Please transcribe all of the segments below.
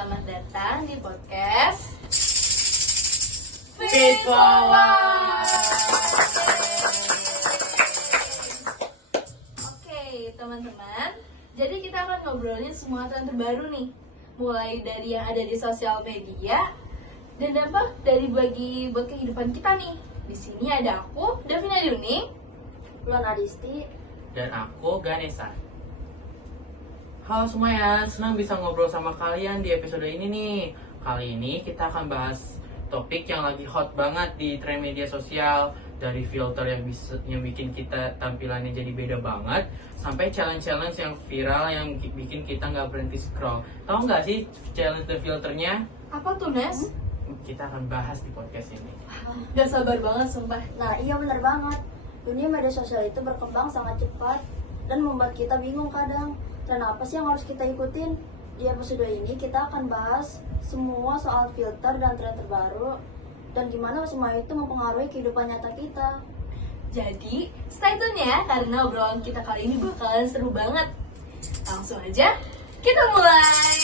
selamat datang di podcast Fit Forward. Oke teman-teman, jadi kita akan ngobrolin semua tren terbaru nih, mulai dari yang ada di sosial media dan dampak dari buat kehidupan kita nih. Di sini ada aku, Davina Duning, Bulan Adisti. Dan aku Ganesha. Halo semuanya, senang bisa ngobrol sama kalian di episode ini nih. Kali ini kita akan bahas topik yang lagi hot banget di tren media sosial. Dari filter yang bikin kita tampilannya jadi beda banget, sampai challenge-challenge yang viral yang bikin kita nggak berhenti scroll. Tahu nggak sih challenge dan filternya? apa tuh Nes? Kita akan bahas di podcast ini. Gak sabar banget sumpah. Nah iya benar banget. Dunia media sosial itu berkembang sangat cepat dan membuat kita bingung kadang. Dan apa sih yang harus kita ikutin? Di episode ini kita akan bahas semua soal filter dan tren terbaru dan gimana semua itu mempengaruhi kehidupan nyata kita. Jadi, stay tune ya, karena obrolan kita kali ini bakalan seru banget. Langsung aja, kita mulai!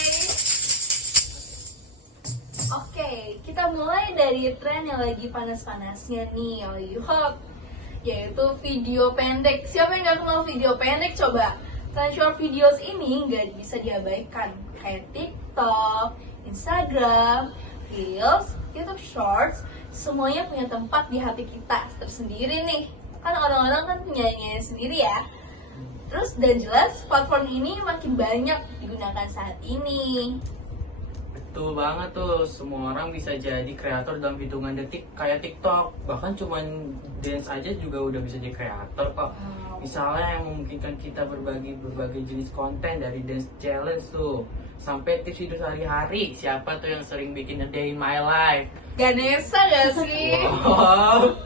Oke, kita mulai dari tren yang lagi panas-panasnya nih, yang lagi hot, yaitu video pendek. Siapa yang gak kenal video pendek coba? Tren short videos ini gak bisa diabaikan, kayak TikTok, Instagram, Reels, YouTube Shorts, semuanya punya tempat di hati kita tersendiri nih. Kan orang-orang kan punyanya sendiri ya. Terus dan jelas platform ini makin banyak digunakan saat ini. Betul banget tuh, semua orang bisa jadi kreator dalam hitungan detik kayak TikTok. Bahkan cuman dance aja juga udah bisa jadi kreator kok. Misalnya yang memungkinkan kita berbagai jenis konten, dari dance challenge tuh sampai tips hidup sehari-hari. Siapa tuh yang sering bikin a day in my life? Ganesha gak sih? Wow.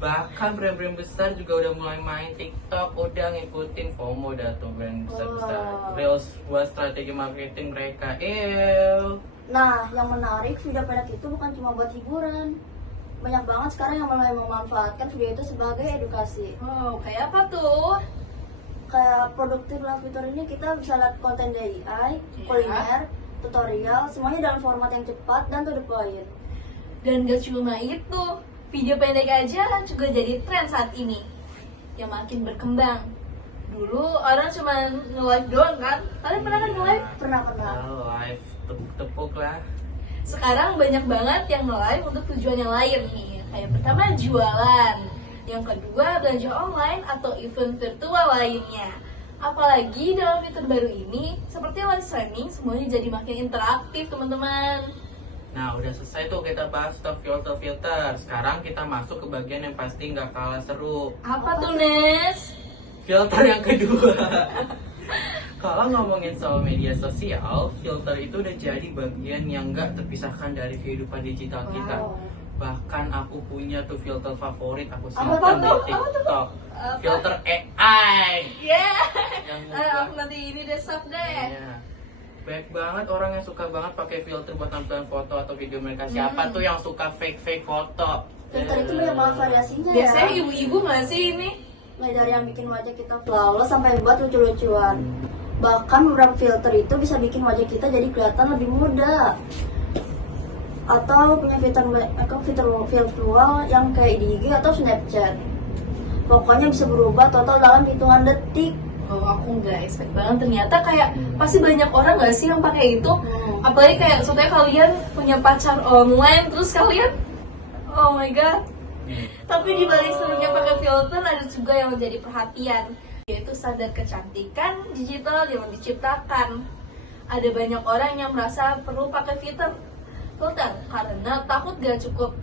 Bahkan brand-brand besar juga udah mulai main TikTok, udah ngikutin FOMO dah tuh brand besar-besar. Reels buat strategi marketing mereka. Nah yang menarik, video pendek itu bukan cuma buat hiburan. Banyak banget sekarang yang mulai memanfaatkan video itu sebagai edukasi. Oh, kayak apa tuh? Kayak produktif dalam fitur ini kita bisa lihat konten DIY, kuliner, tutorial, semuanya dalam format yang cepat dan to the point. Dan gak cuma itu, video pendek aja juga jadi tren saat ini yang makin berkembang. Dulu orang cuma nge-live doang kan? Kalian pernah kan nge-live? Pernah. Live tepuk-tepuk lah. Sekarang banyak banget yang nge-live untuk tujuan yang lain nih. Kayak pertama jualan, yang kedua belanja online atau event virtual lainnya. Apalagi dalam fitur baru ini, seperti live streaming, semuanya jadi makin interaktif teman-teman. Nah udah selesai tuh kita bahas top filter. Sekarang kita masuk ke bagian yang pasti nggak kalah seru. Apa tuh Nes? Filter yang kedua. Kalau ngomongin soal media sosial, filter itu udah jadi bagian yang nggak terpisahkan dari kehidupan digital kita. Wow. Bahkan aku punya tuh filter favorit, aku Apa simpan di tuh? TikTok. Apa? Filter AI. Yeah. Yang Aku nanti ini deh sub deh. Iya. Baik banget orang yang suka banget pakai filter buat tampilan foto atau video mereka. Siapa tuh yang suka fake foto? Filter itu banyak banget variasinya ya. Biasanya ibu-ibu masih ini. Mulai dari yang bikin wajah kita flawless sampai buat lucu-lucuan. Bahkan beberapa filter itu bisa bikin wajah kita jadi kelihatan lebih muda. Atau punya fitur virtual yang kayak di IG atau Snapchat. Pokoknya bisa berubah total dalam hitungan detik. Oh, aku nggak expect banget, ternyata kayak pasti banyak orang nggak sih yang pakai itu. Apalagi kayak soalnya kalian punya pacar online, terus kalian, oh my god. Tapi di balik serunya pakai filter ada juga yang menjadi perhatian, yaitu standar kecantikan digital yang diciptakan. Ada banyak orang yang merasa perlu pakai filter karena takut gak cukup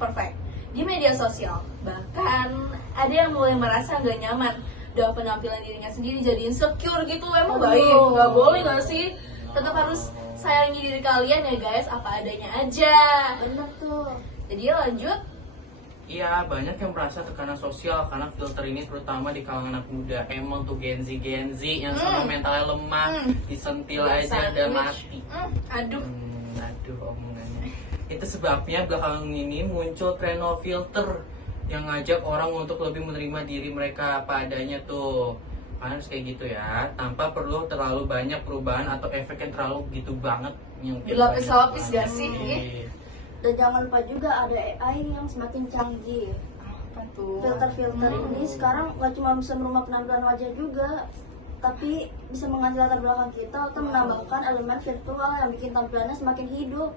perfect di media sosial. Bahkan ada yang mulai merasa gak nyaman dengan penampilan dirinya sendiri, jadi insecure gitu. Emang baik? Gak boleh gak sih? Tetap harus sayangi diri kalian ya guys, apa adanya aja. Bener tuh. Jadi lanjut. Iya, banyak yang merasa tekanan sosial karena filter ini terutama di kalangan anak muda. Emang tuh Gen Z yang sama mentalnya lemah, disentil aja udah mati. Aduh. Aduh omongannya. Itu sebabnya belakangan ini muncul tren no filter yang ngajak orang untuk lebih menerima diri mereka apa adanya tuh. Harus kayak gitu ya, tanpa perlu terlalu banyak perubahan atau efek yang terlalu gitu banget. Berlapis-lapis gak sih? Iya. Dan jangan lupa juga ada AI yang semakin canggih. Apa tuh? Filter-filter ini sekarang nggak cuma bisa merubah penampilan wajah juga, tapi bisa mengganti latar belakang kita atau menambahkan elemen virtual yang bikin tampilannya semakin hidup.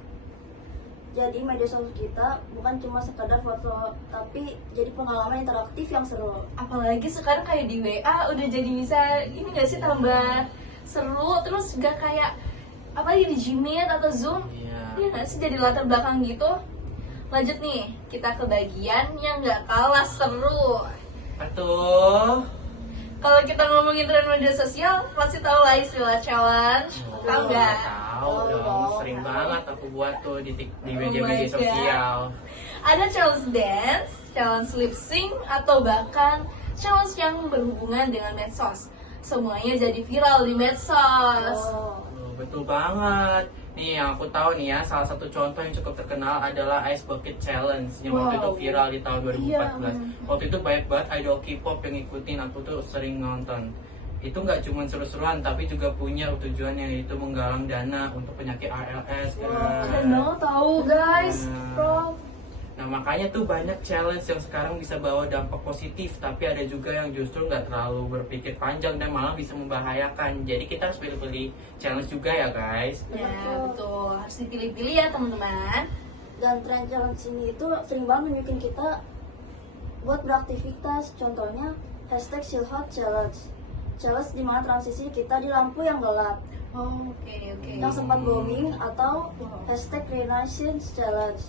Jadi media sosial kita bukan cuma sekadar foto, tapi jadi pengalaman interaktif yang seru. Apalagi sekarang kayak di WA udah jadi bisa ini gak sih tambah seru, terus juga kayak apalagi di Gmeet atau Zoom, Iya. iya gak sih jadi latar belakang gitu. Lanjut nih, kita ke bagian yang gak kalah seru. Aduh. Kalau kita ngomongin tren media sosial, pasti tahu lah istilah challenge, tahu nggak? Tahu dong, sering banget aku buat tuh di media-media my God. sosial. Ada challenge dance, challenge lip sync, atau bahkan challenge yang berhubungan dengan medsos. Semuanya jadi viral di medsos. Oh. Betul banget. Nih yang aku tahu nih ya, salah satu contoh yang cukup terkenal adalah Ice Bucket Challenge yang waktu itu Wow. viral di tahun 2014. Iya. Waktu itu banyak banget idol K-pop yang ngikutin, aku tuh sering nonton. Itu nggak cuma seru-seruan, tapi juga punya tujuannya, yaitu menggalang dana untuk penyakit ALS. Keren banget tahu guys, Prof. Nah makanya tuh banyak challenge yang sekarang bisa bawa dampak positif, tapi ada juga yang justru nggak terlalu berpikir panjang dan malah bisa membahayakan. Jadi kita harus pilih-pilih challenge juga ya guys. Ya betul, harus dipilih-pilih ya teman-teman. Dan tren challenge ini itu sering banget nunjukin kita buat beraktivitas. Contohnya hashtag #chillhot challenge. Challenge di mana transisi kita di lampu yang gelap. Oh, oke. Yang sempat booming atau hashtag Renaissance challenge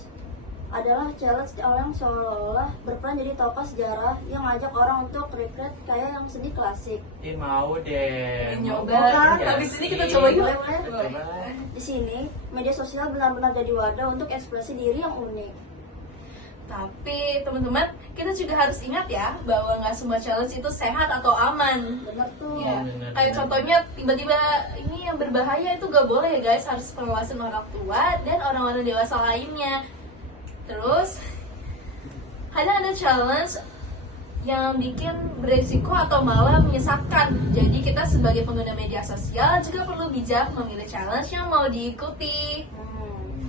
adalah challenge orang seolah-olah berperan jadi tokoh sejarah yang ngajak orang untuk retreat kayak yang sedih klasik. Mau deh. Nyoba. Mau kan? Habis ini kita coba yuk. Coba. Di sini, media sosial benar-benar jadi wadah untuk ekspresi diri yang unik. Tapi teman-teman, kita juga harus ingat ya bahwa nggak semua challenge itu sehat atau aman. Bener tuh. Ya, benar, kayak benar. contohnya tiba-tiba ini yang berbahaya itu gak boleh ya guys, harus pengawasan orang tua dan orang-orang dewasa lainnya. Terus kadang ada challenge yang bikin beresiko atau malah menyesatkan. Jadi kita sebagai pengguna media sosial juga perlu bijak memilih challenge yang mau diikuti.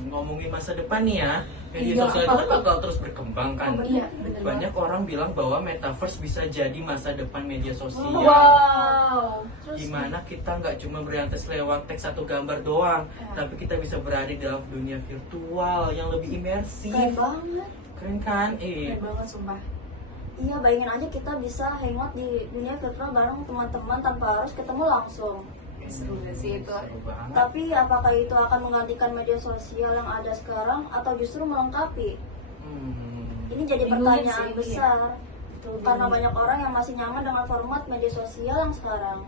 Ngomongin masa depan nih ya, media Iya, sosial apa itu kan tuh? bakal terus berkembang kan. Oh, iya, bener Banyak orang bilang bahwa metaverse bisa jadi masa depan media sosial. Wow. Terus Gimana kita nggak cuma berantas lewat teks atau gambar doang, Ya. tapi kita bisa berada dalam dunia virtual yang lebih imersif. Keren banget. Keren kan? keren banget sumpah. Iya, bayangin aja kita bisa hangout di dunia virtual bareng teman-teman tanpa harus ketemu langsung. Seru gak sih itu? Seru banget. Tapi apakah itu akan menggantikan media sosial yang ada sekarang atau justru melengkapi? Ini jadi Bingung pertanyaan sih, besar. Betul, Karena bingung. banyak orang yang masih nyaman dengan format media sosial yang sekarang.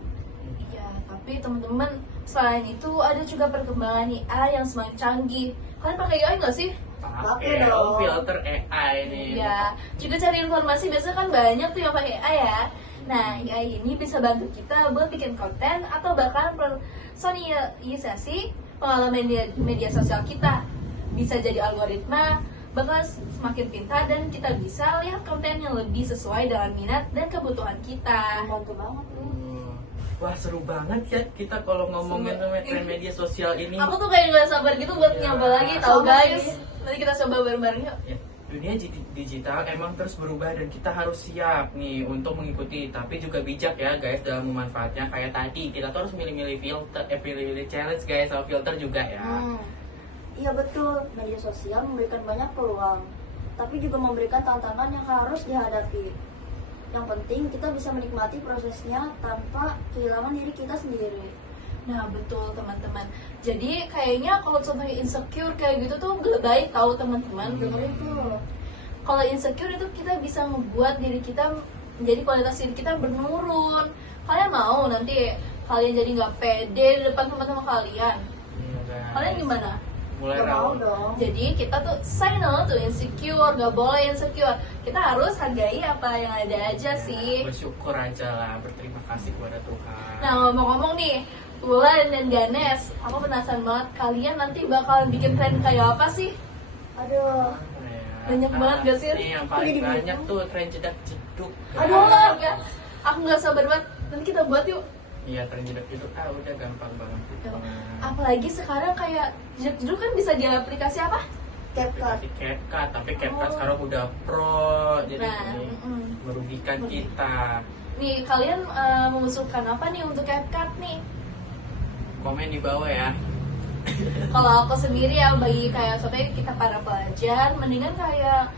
Iya, tapi teman-teman, selain itu ada juga perkembangan AI yang semakin canggih. Kalian pakai AI nggak sih? Pakai dong filter AI nih. Iya, juga cari informasi biasanya kan banyak tuh yang pakai AI ya. Nah, AI ini bisa bantu kita buat bikin konten atau bahkan personalisasi pengalaman media sosial kita. Bisa jadi algoritma, bakal semakin pintar dan kita bisa lihat konten yang lebih sesuai dengan minat dan kebutuhan kita. Membantu banget tuh. Wah seru banget ya kita kalau ngomongin tren media sosial ini. Aku tuh kayak gak sabar gitu buat Iya. nyoba lagi, tahu Sama guys. sih. Nanti kita coba bareng-bareng yuk. Ya, dunia digital emang terus berubah dan kita harus siap nih untuk mengikuti, tapi juga bijak ya guys dalam memanfaatnya. Kayak tadi kita tuh harus milih-milih filter, pilih-milih challenge guys, sama filter juga ya. Iya betul, media sosial memberikan banyak peluang, tapi juga memberikan tantangan yang harus dihadapi. Yang penting kita bisa menikmati prosesnya tanpa kehilangan diri kita sendiri. Nah betul teman-teman. Jadi kayaknya kalau contohnya insecure kayak gitu tuh gak baik tahu teman-teman. Betul itu. Kalau insecure itu kita bisa membuat diri kita menjadi kualitas diri kita menurun. Kalian mau nanti kalian jadi nggak pede di depan teman-teman kalian? Iya, guys. Kalian gimana? Mulai Gak mau rawan. dong. Jadi kita tuh say no to insecure, gak boleh insecure. Kita harus hargai apa yang ada aja sih. Bersyukur aja lah, berterima kasih kepada Tuhan. Nah ngomong-ngomong nih, Wulan dan Ganes, aku penasaran banget kalian nanti bakalan bikin tren kayak apa sih? Aduh, Banyak banget gak sih? Nih yang paling Jadi banyak tuh tren jedak jeduk. Aduh, aku gak sabar banget. Nanti kita buat yuk. Iya, terjeduk-jeduk udah gampang banget gitu. Apalagi sekarang kayak dulu kan bisa di aplikasi apa? CapCut. Aplikasi CapCut, tapi CapCut Oh. sekarang udah pro, jadi Nah, ini mm-mm. merugikan kita. Nih kalian mengusulkan apa nih untuk CapCut nih? Komen di bawah ya. Kalau aku sendiri ya bagi kayak soalnya kita para pelajar, mendingan kayak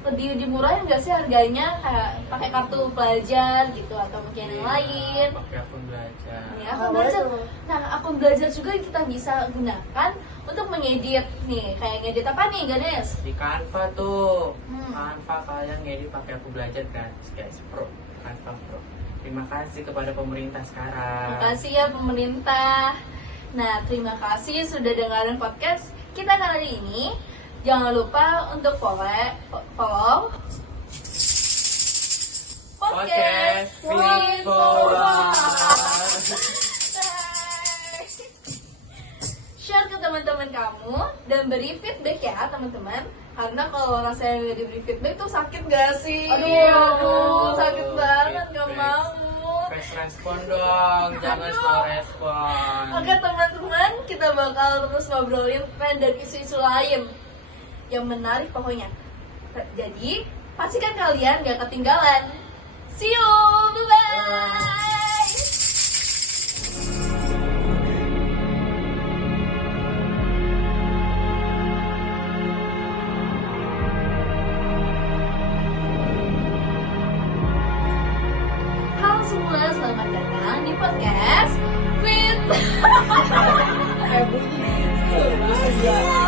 lebih dimurahin nggak sih harganya, kayak pakai kartu pelajar gitu atau mungkin yang lain. Pakai akun belajar. Nih, akun belajar. Nah, akun belajar juga kita bisa gunakan untuk mengedit nih, kayak ngedit apa nih, Ganes? Di Canva tuh. Hmm. Canva kalian ngedit pakai akun belajar gratis guys, pro. Canva pro. Terima kasih kepada pemerintah sekarang. Terima kasih ya pemerintah. Nah, terima kasih sudah dengerin podcast kita kali ini. Jangan lupa untuk follow podcast with Followers. Share ke teman-teman kamu dan beri feedback ya teman-teman. Karena kalau rasanya nggak diberi feedback tuh sakit gak sih? Aduh. Sakit banget, gak Feedback. mau. Fast respon dong, jangan Aduh. slow respon. Oke teman-teman, kita bakal terus ngobrolin tren dan isu-isu lain yang menarik pokoknya. Jadi, pastikan kalian gak ketinggalan. See you, bye-bye. Halo semua, selamat datang di podcast with Bunyi.